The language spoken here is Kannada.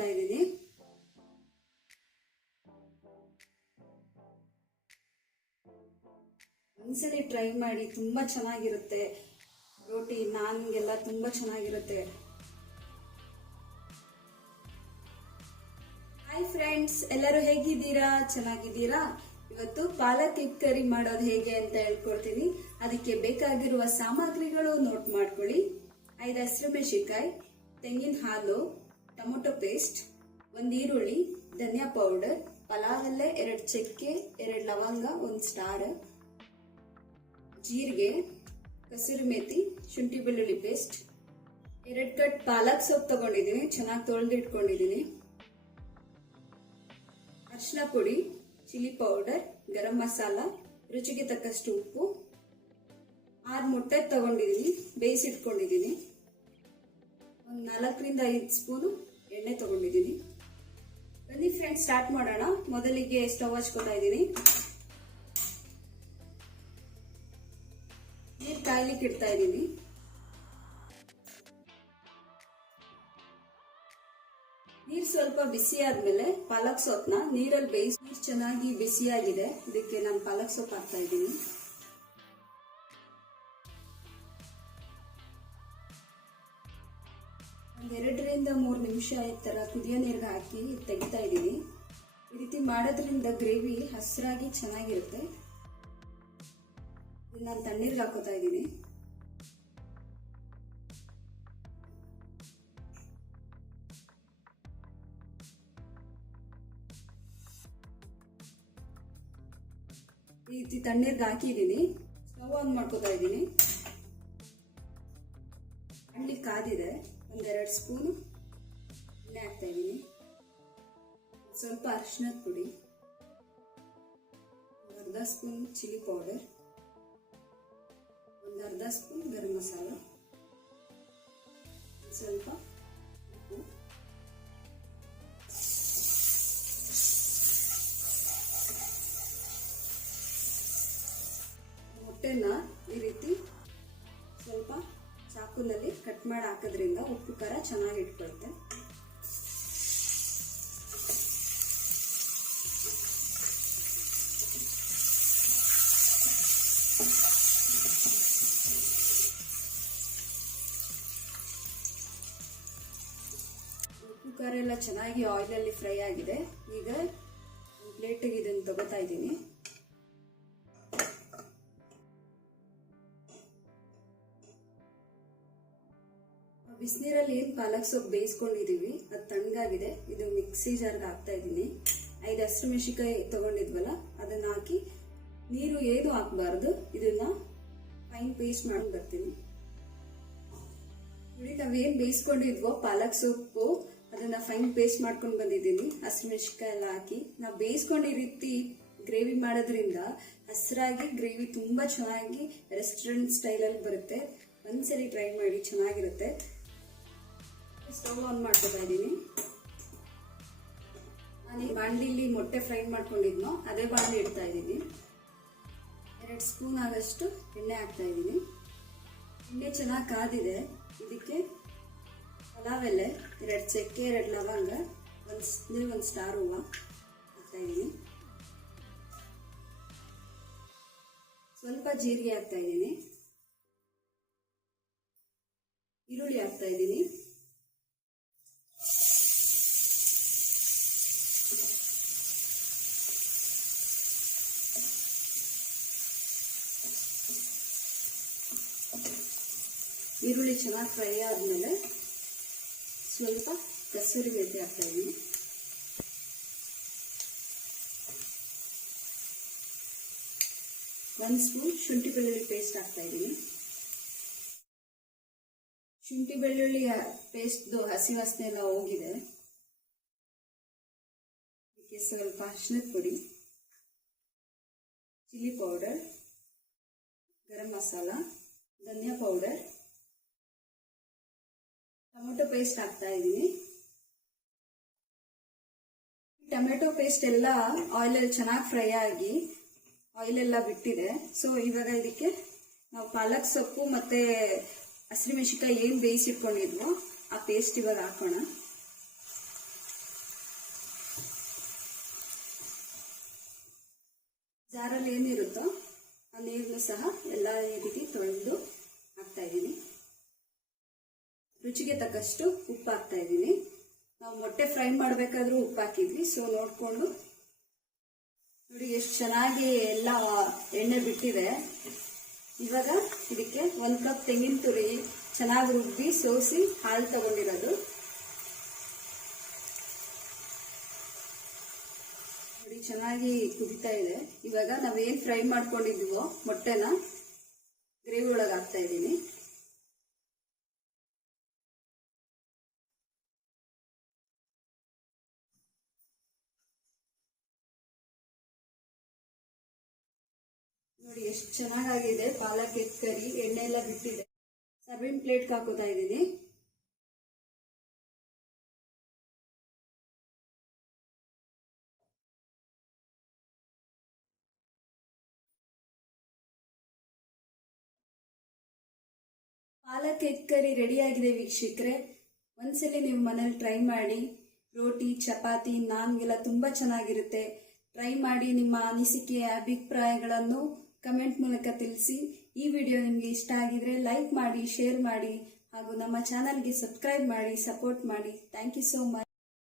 ಹಾಕೋತಾ ಇದ್ದೀನಿ. ಒಂದ್ಸಲಿ ಟ್ರೈ ಮಾಡಿ, ತುಂಬಾ ಚೆನ್ನಾಗಿರುತ್ತೆ. ರೋಟಿ ನಾನ್ಗೆಲ್ಲ ತುಂಬಾ ಚೆನ್ನಾಗಿರುತ್ತೆ. ಹಾಯ್ ಫ್ರೆಂಡ್ಸ್, ಎಲ್ಲರೂ ಹೇಗಿದ್ದೀರಾ? ಚೆನ್ನಾಗಿದ್ದೀರಾ? ಇವತ್ತು ಪಾಲಕ್ ಎಗ್ ಕರಿ ಮಾಡೋದು ಹೇಗೆ ಅಂತ ಹೇಳ್ಕೊಡ್ತೀನಿ. ಅದಕ್ಕೆ ಬೇಕಾಗಿರುವ ಸಾಮಗ್ರಿಗಳು ನೋಟ್ ಮಾಡ್ಕೊಳ್ಳಿ. 5 ಹಸಿಮೆಣಸಿನಕಾಯಿ, ತೆಂಗಿನ ಹಾಲು, ಟೊಮೊಟೊ ಪೇಸ್ಟ್, 1 ಈರುಳ್ಳಿ, ಧನಿಯಾ ಪೌಡರ್, ಪಲಾವ್ ಎಲೆ, 2 ಚಕ್ಕೆ, 2 ಲವಂಗ, 1 ಸ್ಟಾರ್, ಜೀರಿಗೆ, ಕಸೂರಿ ಮೇಥಿ, ಶುಂಠಿ ಬೆಳ್ಳುಳ್ಳಿ ಪೇಸ್ಟ್, 2 ಕಟ್ ಪಾಲಕ್ ಸೊಪ್ಪು ತಗೊಂಡಿದ್ದೀನಿ, ಚೆನ್ನಾಗಿ ತೊಳೆದು ಇಟ್ಕೊಂಡಿದ್ದೀನಿ. ಅರಿಶಿನ ಪುಡಿ, ಚಿಲ್ಲಿ ಪೌಡರ್, ಗರಂ ಮಸಾಲ, ರುಚಿಗೆ ತಕ್ಕಷ್ಟು ಉಪ್ಪು, 6 ಮೊಟ್ಟೆ ತಗೊಂಡಿದ್ದೀನಿ, ಬೇಯಿಸಿಟ್ಕೊಂಡಿದ್ದೀನಿ. ಒಂದು 4 ರಿಂದ 5 ಸ್ಪೂನು ಎಣ್ಣೆ ತಗೊಂಡಿದ್ದೀನಿ. ಬನ್ನಿ ಫ್ರೆಂಡ್ಸ್, ಸ್ಟಾರ್ಟ್ ಮಾಡೋಣ. ಮೊದಲಿಗೆ ಸ್ಟವ್ ಹಚ್ಕೋತಾ ಇದ್ದೀನಿ. ನೀರು ಕಾಯ್ಲಿಕ್ಕೆ ಇಡ್ತಾ ಇದ್ದೀನಿ. ನೀರು ಸ್ವಲ್ಪ ಬಿಸಿ ಆದ್ಮೇಲೆ ಪಾಲಕ್ ಸೊಪ್ಪನ್ನ ನೀರಲ್ಲಿ ಬೇಯಿಸಿ, ನೀರು ಚೆನ್ನಾಗಿ ಬಿಸಿಯಾಗಿದೆ, ಇದಕ್ಕೆ ನಾನು ಪಾಲಕ್ ಸೊಪ್ಪು ಹಾಕ್ತಾ ಇದ್ದೀನಿ. ಒಂದು 2 ರಿಂದ 3 ನಿಮಿಷ ಈ ತರ ಕುದಿಯೋ ನೀರಿಗೆ ಹಾಕಿ ತೆಗಿತಾ ಇದ್ದೀನಿ. ಈ ರೀತಿ ಮಾಡೋದ್ರಿಂದ ಗ್ರೇವಿ ಹಸಿರಾಗಿ ಚೆನ್ನಾಗಿರುತ್ತೆ. ನಾನು ತಣ್ಣೀರಿಗೆ ಹಾಕೋತಾ ಇದ್ದೀನಿ. ಈ ರೀತಿ ತಣ್ಣೀರ್ಗೆ ಹಾಕಿದ್ದೀನಿ. ಸ್ಟವ್ ಆನ್ ಮಾಡ್ಕೋತಾ ಇದ್ದೀನಿ. ಹಳ್ಳಿ ಕಾದಿದೆ. 1-2 ಸ್ಪೂನು ಎಣ್ಣೆ ಹಾಕ್ತಾ ಇದ್ದೀನಿ. ಸ್ವಲ್ಪ ಅರಿಶಿನದ ಪುಡಿ, 1/2 spoon chilli powder, 1/2 spoon garam masala, ಸ್ವಲ್ಪ ಉಪ್ಪು, ಮೊಟ್ಟೆನ ಈ ರೀತಿ ಸ್ವಲ್ಪ ಚಾಕುನಲ್ಲಿ ಕಟ್ ಮಾಡಿ ಹಾಕೋದ್ರಿಂದ ಉಪ್ಪು ಖಾರ ಚೆನ್ನಾಗಿ ಇಟ್ಕೊಳುತ್ತೆ. ಉಪ್ಪು ಖಾರ ಎಲ್ಲ ಚೆನ್ನಾಗಿ ಆಯಿಲಲ್ಲಿ ಫ್ರೈ ಆಗಿದೆ. ಈಗ ಪ್ಲೇಟಿಗೆ ಇದನ್ನು ತಗೋತಾ ಇದ್ದೀನಿ. ಬಿಸಿನೀರಲ್ಲಿ ಏನು ಪಾಲಕ್ ಸೊಪ್ಪು ಬೇಯಿಸ್ಕೊಂಡಿದೀವಿ, ಅದು ತಣ್ಣಗಾಗಿದೆ. ಇದು ಮಿಕ್ಸಿ ಜಾರ್ಗೆ ಹಾಕ್ತಾ ಇದ್ದೀನಿ. 5 ಹಸಿಮೆಣಸಿನಕಾಯಿ ತಗೊಂಡಿದ್ವಲ್ಲ ಅದನ್ನ ಹಾಕಿ, ನೀರು ಏನು ಹಾಕಬಾರ್ದು, ಇದನ್ನ ಫೈನ್ ಪೇಸ್ಟ್ ಮಾಡಿ ಬರ್ತೀನಿ. ನೋಡಿ, ನಾವೇನು ಬೇಯಿಸ್ಕೊಂಡಿದ್ವೋ ಪಾಲಕ್ ಸೊಪ್ಪು, ಅದನ್ನ ಫೈನ್ ಪೇಸ್ಟ್ ಮಾಡ್ಕೊಂಡು ಬಂದಿದ್ದೀನಿ. ಹಸಿಮೆಣಸಿನಕಾಯಿ ಎಲ್ಲ ಹಾಕಿ ನಾವು ಬೇಯಿಸ್ಕೊಂಡು ಈ ರೀತಿ ಗ್ರೇವಿ ಮಾಡೋದ್ರಿಂದ ಹಸಿರಾಗಿ ಗ್ರೇವಿ ತುಂಬಾ ಚೆನ್ನಾಗಿ ರೆಸ್ಟೋರೆಂಟ್ ಸ್ಟೈಲಲ್ಲಿ ಬರುತ್ತೆ. ಒಂದ್ಸರಿ ಟ್ರೈ ಮಾಡಿ, ಚೆನ್ನಾಗಿರುತ್ತೆ. ಸ್ಟವ್ ಆನ್ ಮಾಡ್ಕೋತಾ ಇದ್ದೀನಿ. ನಾನು ಈ ಬಾಣಲಿಲಿ ಮೊಟ್ಟೆ ಫ್ರೈ ಮಾಡ್ಕೊಂಡಿದ್ನೋ ಅದೇ ಬಾಣಲಿ ಇಡ್ತಾ ಇದ್ದೀನಿ. 2 ಸ್ಪೂನ್ ಆಗಷ್ಟು ಎಣ್ಣೆ ಹಾಕ್ತಾ ಇದ್ದೀನಿ. ಎಣ್ಣೆ ಚೆನ್ನಾಗಿ ಕಾದಿದೆ. ಇದಕ್ಕೆ ಪಲಾವ್ ಎಲೆ, 2 ಚಕ್ಕೆ, 2 ಲವಂಗ, 1 ಸ್ಟಾರ್ ಹೂವು ಹಾಕ್ತಾ ಇದ್ದೀನಿ. ಸ್ವಲ್ಪ ಜೀರಿಗೆ ಹಾಕ್ತಾ ಇದ್ದೀನಿ. ಈರುಳ್ಳಿ ಹಾಕ್ತಾ ಇದ್ದೀನಿ. ಈರುಳ್ಳಿ ಚೆನ್ನಾಗಿ ಫ್ರೈ ಆದ್ಮೇಲೆ ಸ್ವಲ್ಪ ಕಸೂರಿ ಮೇಥಿ ಹಾಕ್ತಾ ಇದ್ದೀನಿ. ಒಂದು ಸ್ಪೂನ್ ಶುಂಠಿ ಬೆಳ್ಳುಳ್ಳಿ ಪೇಸ್ಟ್ ಹಾಕ್ತಾ ಇದ್ದೀನಿ. ಶುಂಠಿ ಬೆಳ್ಳುಳ್ಳಿ ಪೇಸ್ಟ್ದು ಹಸಿ ವಾಸನೆ ಎಲ್ಲ ಹೋಗಿದೆ. ಇದಕ್ಕೆ ಸ್ವಲ್ಪ ಅರಿಶಿನದ ಪುಡಿ, ಚಿಲ್ಲಿ ಪೌಡರ್, ಗರಂ ಮಸಾಲ, ಧನಿಯಾ ಪೌಡರ್, ಟೊಮೊಟೊ ಪೇಸ್ಟ್ ಹಾಕ್ತಾ ಇದ್ದೀನಿ. ಟೊಮೆಟೊ ಪೇಸ್ಟ್ ಎಲ್ಲ ಆಯಿಲಲ್ಲಿ ಚೆನ್ನಾಗಿ ಫ್ರೈ ಆಗಿ ಆಯಿಲ್ ಎಲ್ಲ ಬಿಟ್ಟಿದೆ. ಸೊ ಇವಾಗ ಇದಕ್ಕೆ ನಾವು ಪಾಲಕ್ ಸೊಪ್ಪು ಮತ್ತೆ ಹಸಿಮೆಣಸಿನಕಾಯಿ ಏನು ಬೇಯಿಸಿಟ್ಕೊಂಡಿದ್ವೋ ಆ ಪೇಸ್ಟ್ ಇವಾಗ ಹಾಕೋಣ. ನೀರನ್ನು ಸಹ ಎಲ್ಲ ಈ ರೀತಿ ತೊಳೆದು ಹಾಕ್ತಾ ಇದ್ದೀನಿ. ರುಚಿಗೆ ತಕ್ಕಷ್ಟು ಉಪ್ಪು ಹಾಕ್ತಾ ಇದ್ದೀನಿ. ನಾವು ಮೊಟ್ಟೆ ಫ್ರೈ ಮಾಡಬೇಕಾದ್ರೂ ಉಪ್ಪು ಹಾಕಿದ್ವಿ, ಸೊ ನೋಡಿಕೊಂಡು ನೋಡಿ ಎಷ್ಟು ಚೆನ್ನಾಗಿ ಎಲ್ಲ ಎಣ್ಣೆ ಬಿಟ್ಟಿದೆ. ಇವಾಗ ಇದಕ್ಕೆ 1 ಕಪ್ ತೆಂಗಿನ ತುರಿ ಚೆನ್ನಾಗಿ ರುಬ್ಬಿ ಸೋಸಿ ಹಾಲು ತಗೊಂಡಿರೋದು ನೋಡಿ ಚೆನ್ನಾಗಿ ಕುದಿತಾ ಇದೆ. ಇವಾಗ ನಾವೇನು ಫ್ರೈ ಮಾಡ್ಕೊಂಡಿದ್ದೀವೋ ಮೊಟ್ಟೆನ ಗ್ರೇವಿ ಒಳಗೆ ಹಾಕ್ತಾ ಇದ್ದೀನಿ. ನೋಡಿ ಎಷ್ಟು ಚೆನ್ನಾಗಿದೆ ಪಾಲಕ್ ಎಗ್ ಕರಿ. ಎಣ್ಣೆ ಎಲ್ಲ ಬಿಟ್ಟಿದೆ. ಸರ್ವಿಂಗ್ ಪ್ಲೇಟ್ಗೆ ಹಾಕೋತಾ ಇದ್ದೀನಿ. ಪಾಲಕ್ ಎಗ್ ಕರಿ ರೆಡಿ ಆಗಿದೆ ವೀಕ್ಷಕರೇ. ಒಂದ್ಸಲಿ ನೀವು ಮನೇಲಿ ಟ್ರೈ ಮಾಡಿ. ರೋಟಿ, ಚಪಾತಿ, ನಾನ್ಗೆಲ್ಲ ತುಂಬಾ ಚೆನ್ನಾಗಿರುತ್ತೆ. ಟ್ರೈ ಮಾಡಿ. ನಿಮ್ಮ ಅನಿಸಿಕೆ, ಅಭಿಪ್ರಾಯಗಳನ್ನು ಕಮೆಂಟ್ ಮೂಲಕ ತಿಳಿಸಿ. ಈ ವಿಡಿಯೋ ನಿಮಗೆ ಇಷ್ಟ ಆಗಿದ್ರೆ ಲೈಕ್ ಮಾಡಿ, ಶೇರ್ ಮಾಡಿ ಹಾಗೂ ನಮ್ಮ ಚಾನಲ್ಗೆ ಸಬ್ಸ್ಕ್ರೈಬ್ ಮಾಡಿ, ಸಪೋರ್ಟ್ ಮಾಡಿ. Thank you so much.